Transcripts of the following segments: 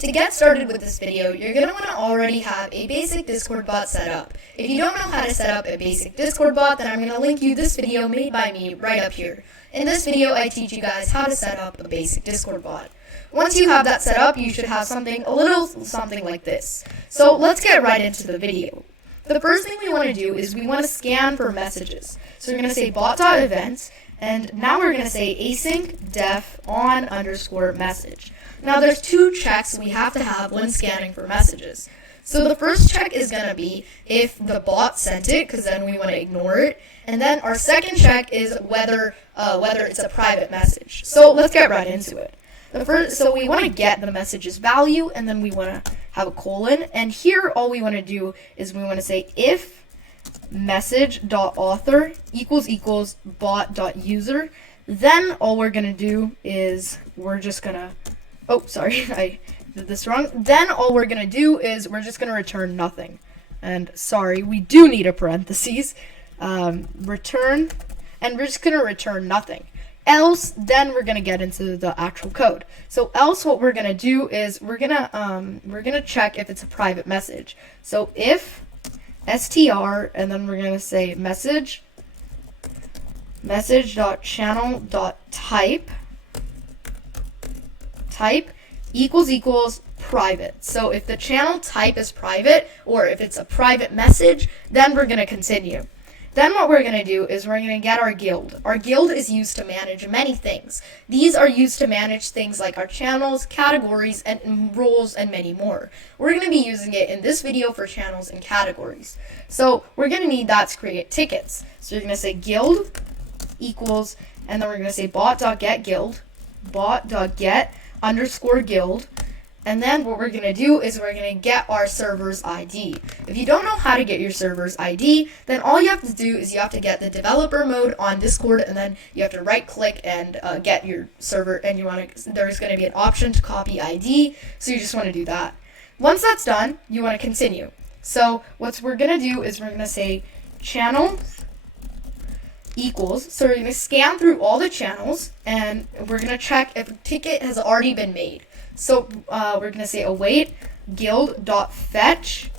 To get started with this video, you're going to want to already have a basic Discord bot set up. If you don't know how to set up a basic Discord bot, then I'm going to link you this video made by me right up here. In this video, I teach you guys how to set up a basic Discord bot. Once you have that set up, you should have something like this. So let's get right into the video. The first thing we want to do is we want to scan for messages. So we're going to say bot.events, and now we're going to say async def on underscore message. Now there's two checks we have to have when scanning for messages. So the first check is going to be if the bot sent it, because then we want to ignore it. And then our second check is whether it's a private message. So let's get right into it. So we want to get the message's value, and then we want to have a colon. And here all we want to do is we want to say if message.author equals bot.user. Then all we're going to do is we're just going to, oh, sorry, I did this wrong. Then all we're going to do is we're just going to return nothing. And sorry, we do need a parentheses. Return, and we're just going to return nothing. Else, then we're going to get into the actual code. So else what we're going to do is we're going to check if it's a private message. So if str, and then we're going to say message.channel.type equals private. So if the channel type is private, or if it's a private message, then we're going to continue. Then what we're going to do is we're going to get our guild. Our guild is used to manage many things. These are used to manage things like our channels, categories, and roles, and many more. We're going to be using it in this video for channels and categories. So we're going to need that to create tickets. So you're going to say guild equals, and then we're going to say bot.getGuild, bot.get underscore guild. And then what we're going to do is we're going to get our server's ID. If you don't know how to get your server's ID, then all you have to do is you have to get the developer mode on Discord, and then you have to right click and get your server, and there's going to be an option to copy ID, so you just want to do that. Once that's done, you want to continue. So what we're going to do is we're going to say channel equals, so we're going to scan through all the channels, and we're going to check if a ticket has already been made. So we're going to say await guild.fetch,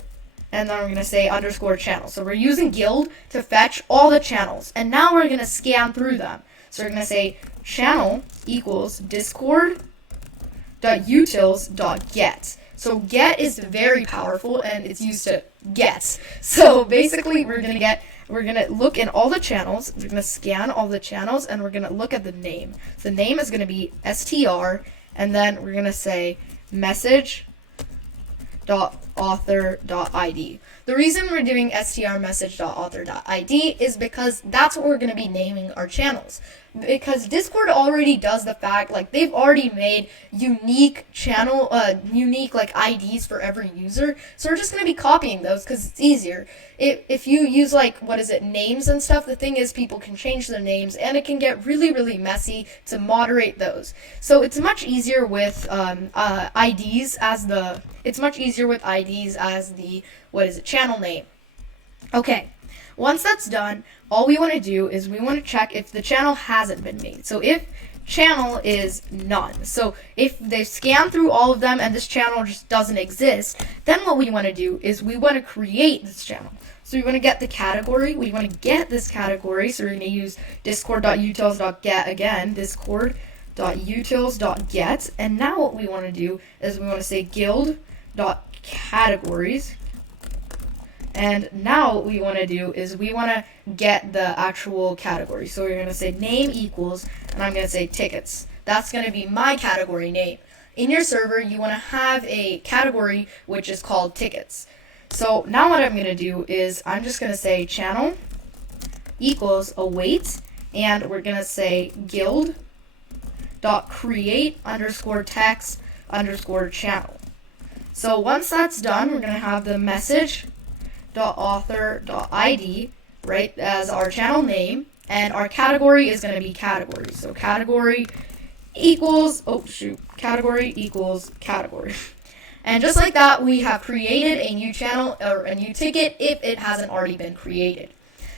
and then we're going to say underscore channel. So we're using guild to fetch all the channels, and now we're going to scan through them. So we're going to say channel equals discord.utils.get. So get is very powerful, and it's used to get. So basically we're going to look in all the channels, we're going to scan all the channels, and we're going to look at the name. So the name is going to be str, and then we're going to say message.author.id. The reason we're doing str message.author.id is because that's what we're going to be naming our channels. Because Discord already does the fact, like, they've already made unique like IDs for every user. So we're just going to be copying those because it's easier. If you use names and stuff, the thing is people can change their names, and it can get really, really messy to moderate those. So it's much easier with IDs as the channel name. Okay. Once that's done, all we want to do is we want to check if the channel hasn't been made. So if channel is none, so if they've scanned through all of them and this channel just doesn't exist, then what we want to do is we want to create this channel. So we want to get the category, we want to get this category, so we're going to use discord.utils.get again, discord.utils.get, and now what we want to do is we want to say guild.categories. And now what we want to do is we want to get the actual category. So we're going to say name equals, and I'm going to say tickets. That's going to be my category name. In your server, you want to have a category which is called tickets. So now what I'm going to do is I'm just going to say channel equals await, and we're going to say guild.create underscore text underscore channel. So once that's done, we're going to have the message.author.id, right, as our channel name, and our category is going to be category. So category equals category. And just like that, we have created a new channel or a new ticket if it hasn't already been created.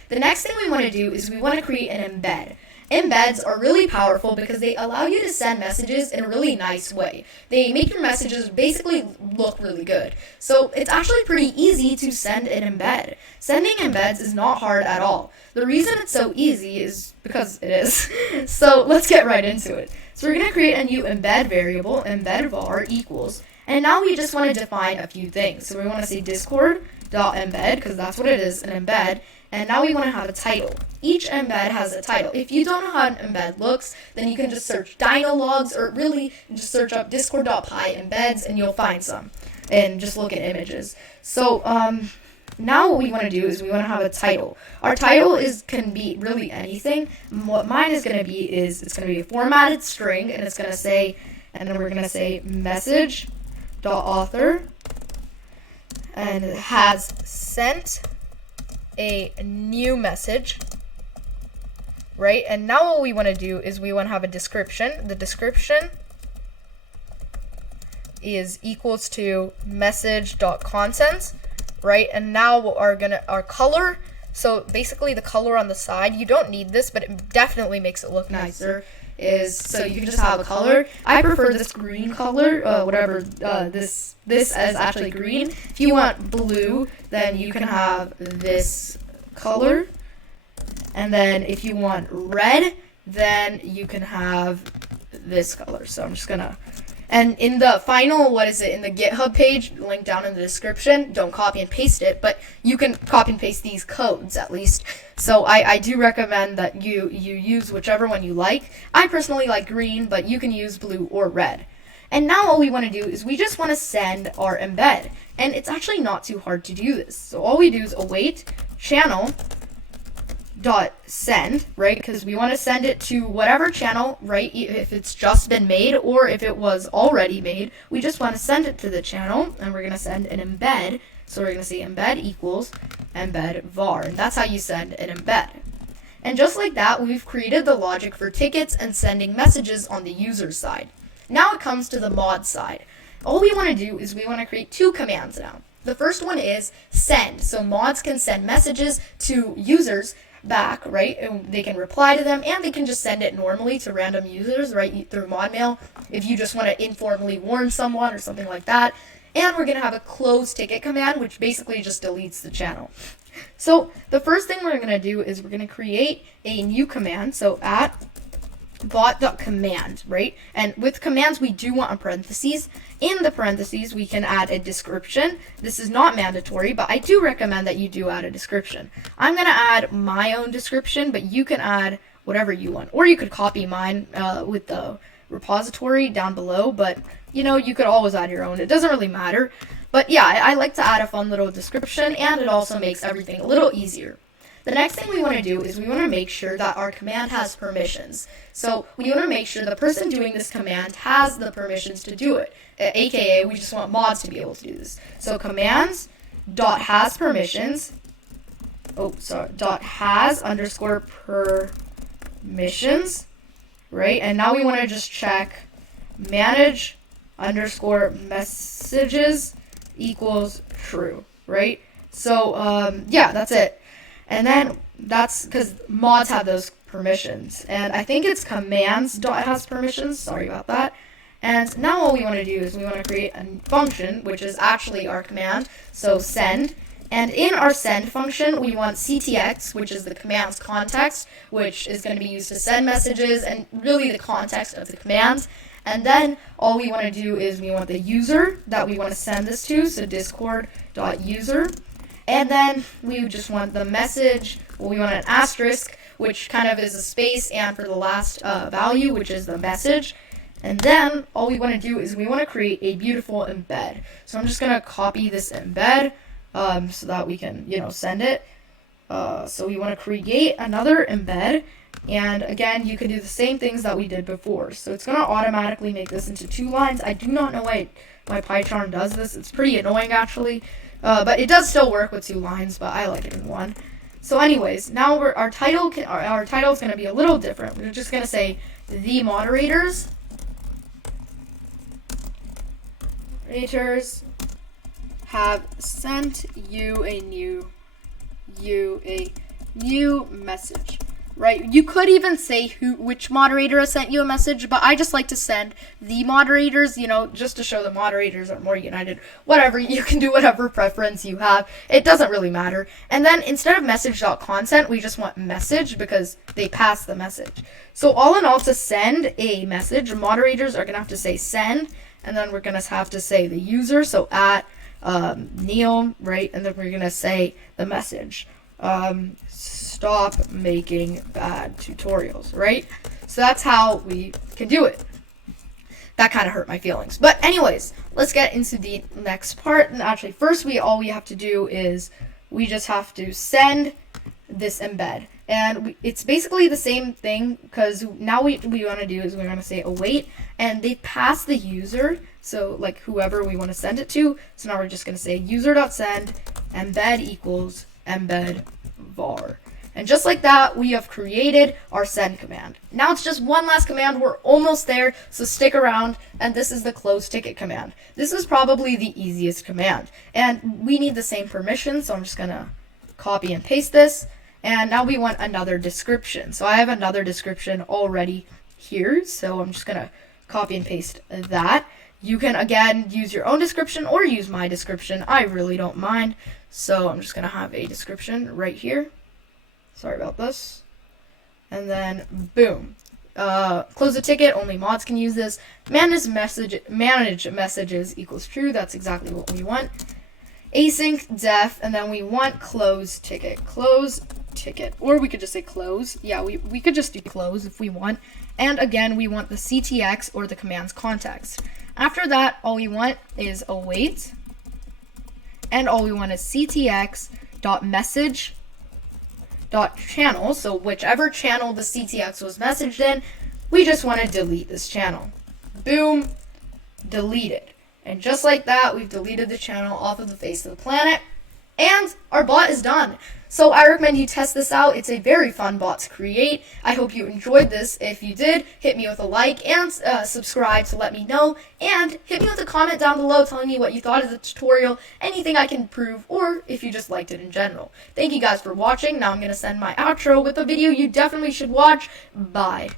The next thing we want to do is we want to create an embed. Embeds are really powerful because they allow you to send messages in a really nice way. They make your messages basically look really good. So it's actually pretty easy to send an embed. Sending embeds is not hard at all. The reason it's so easy is because it is. So let's get right into it. So we're going to create a new embed variable, embed var equals, and now we just want to define a few things. So we want to say discord.embed, because that's what it is, an embed. And now we want to have a title. Each embed has a title. If you don't know how an embed looks, then you can just search Dynalogs, or really just search up discord.py embeds and you'll find some. And just look at images. So now what we want to do is we want to have a title. Our title can be really anything. What mine is going to be is it's going to be a formatted string, and it's going to say, and then we're going to say message.author, and it has sent a new message, right? And now what we want to do is we want to have a description. The description is equals to message.contents, right? And now our color, so basically the color on the side, you don't need this, but it definitely makes it look nicer, is so you can just have a color. I prefer this green color, whatever, this is actually green. If you want blue, then you can have this color. And then if you want red, then you can have this color. So I'm just gonna, and in the final, in the GitHub page, link down in the description, don't copy and paste it, but you can copy and paste these codes at least. So I do recommend that you use whichever one you like. I personally like green, but you can use blue or red. And now all we want to do is we just want to send our embed. And it's actually not too hard to do this. So all we do is await channel dot send, right? Because we want to send it to whatever channel, right? If it's just been made or if it was already made, we just want to send it to the channel, and we're going to send an embed. So we're going to say embed equals embed var, and that's how you send an embed. And just like that, we've created the logic for tickets and sending messages on the user side. Now it comes to the mod side. All we want to do is we want to create two commands now. The first one is send. So mods can send messages to users back, right? And they can reply to them, and they can just send it normally to random users, right, through ModMail if you just want to informally warn someone or something like that. And we're going to have a close ticket command, which basically just deletes the channel. So the first thing we're going to do is we're going to create a new command. So at bot.command, right? And with commands, we do want a parentheses. In the parentheses, we can add a description. This is not mandatory, but I do recommend that you do add a description. I'm going to add my own description, but you can add whatever you want. Or you could copy mine with the repository down below, but you could always add your own. It doesn't really matter. But yeah, I like to add a fun little description, and it also makes everything a little easier. The next thing we want to do is we want to make sure that our command has permissions. So we want to make sure the person doing this command has the permissions to do it. AKA, we just want mods to be able to do this. So commands dot has permissions. Dot has underscore permissions, right? And now we want to just check manage underscore messages equals true, right? So yeah, that's it. And then that's because mods have those permissions. And I think it's commands dot has permissions. Sorry about that. And now what we want to do is we want to create a function, which is actually our command. So send. And in our send function, we want ctx, which is the command's context, which is going to be used to send messages and really the context of the command. And then all we want to do is we want the user that we want to send this to. So discord.user. And then we just want the message, we want an asterisk, which kind of is a space, and for the last value, which is the message. And then all we want to do is we want to create a beautiful embed. So I'm just going to copy this embed so that we can, send it. So we want to create another embed. And again, you can do the same things that we did before. So it's going to automatically make this into 2 lines. I do not know why my PyCharm does this. It's pretty annoying, actually. But it does still work with 2 lines, but I like it in 1. So anyways, now our title is going to be a little different. We're just going to say the moderators have sent you a new message, right? You could even say which moderator has sent you a message, but I just like to send the moderators, just to show the moderators are more united. Whatever, you can do whatever preference you have. It doesn't really matter. And then instead of message.content, we just want message because they pass the message. So all in all, to send a message, moderators are going to have to say send, and then we're going to have to say the user, so at Neil, right? And then we're going to say the message. Stop making bad tutorials, right? So that's how we can do it. That kind of hurt my feelings. But anyways, let's get into the next part. And actually, first, all we have to do is we just have to send this embed. And it's basically the same thing, because now what we want to do is we're going to say await, and they pass the user, so like whoever we want to send it to. So now we're just going to say user.send embed equals embed var. And just like that, we have created our send command. Now it's just one last command. We're almost there, so stick around. And this is the close ticket command. This is probably the easiest command. And we need the same permission, so I'm just going to copy and paste this. And now we want another description. So I have another description already here, so I'm just going to copy and paste that. You can, again, use your own description or use my description. I really don't mind. So I'm just going to have a description right here. Sorry about this. And then, boom. Close the ticket. Only mods can use this. Manage messages equals true. That's exactly what we want. Async def. And then we want close ticket. Close ticket. Or we could just say close. Yeah, we could just do close if we want. And again, we want the CTX or the command's context. After that, all we want is await. And all we want is ctx.message.channel. So whichever channel the CTX was messaged in, we just want to delete this channel. Boom, deleted. And just like that, we've deleted the channel off of the face of the planet. And our bot is done. So I recommend you test this out. It's a very fun bot to create. I hope you enjoyed this. If you did, hit me with a like and subscribe to let me know. And hit me with a comment down below telling me what you thought of the tutorial, anything I can improve, or if you just liked it in general. Thank you guys for watching. Now I'm going to send my outro with a video you definitely should watch. Bye.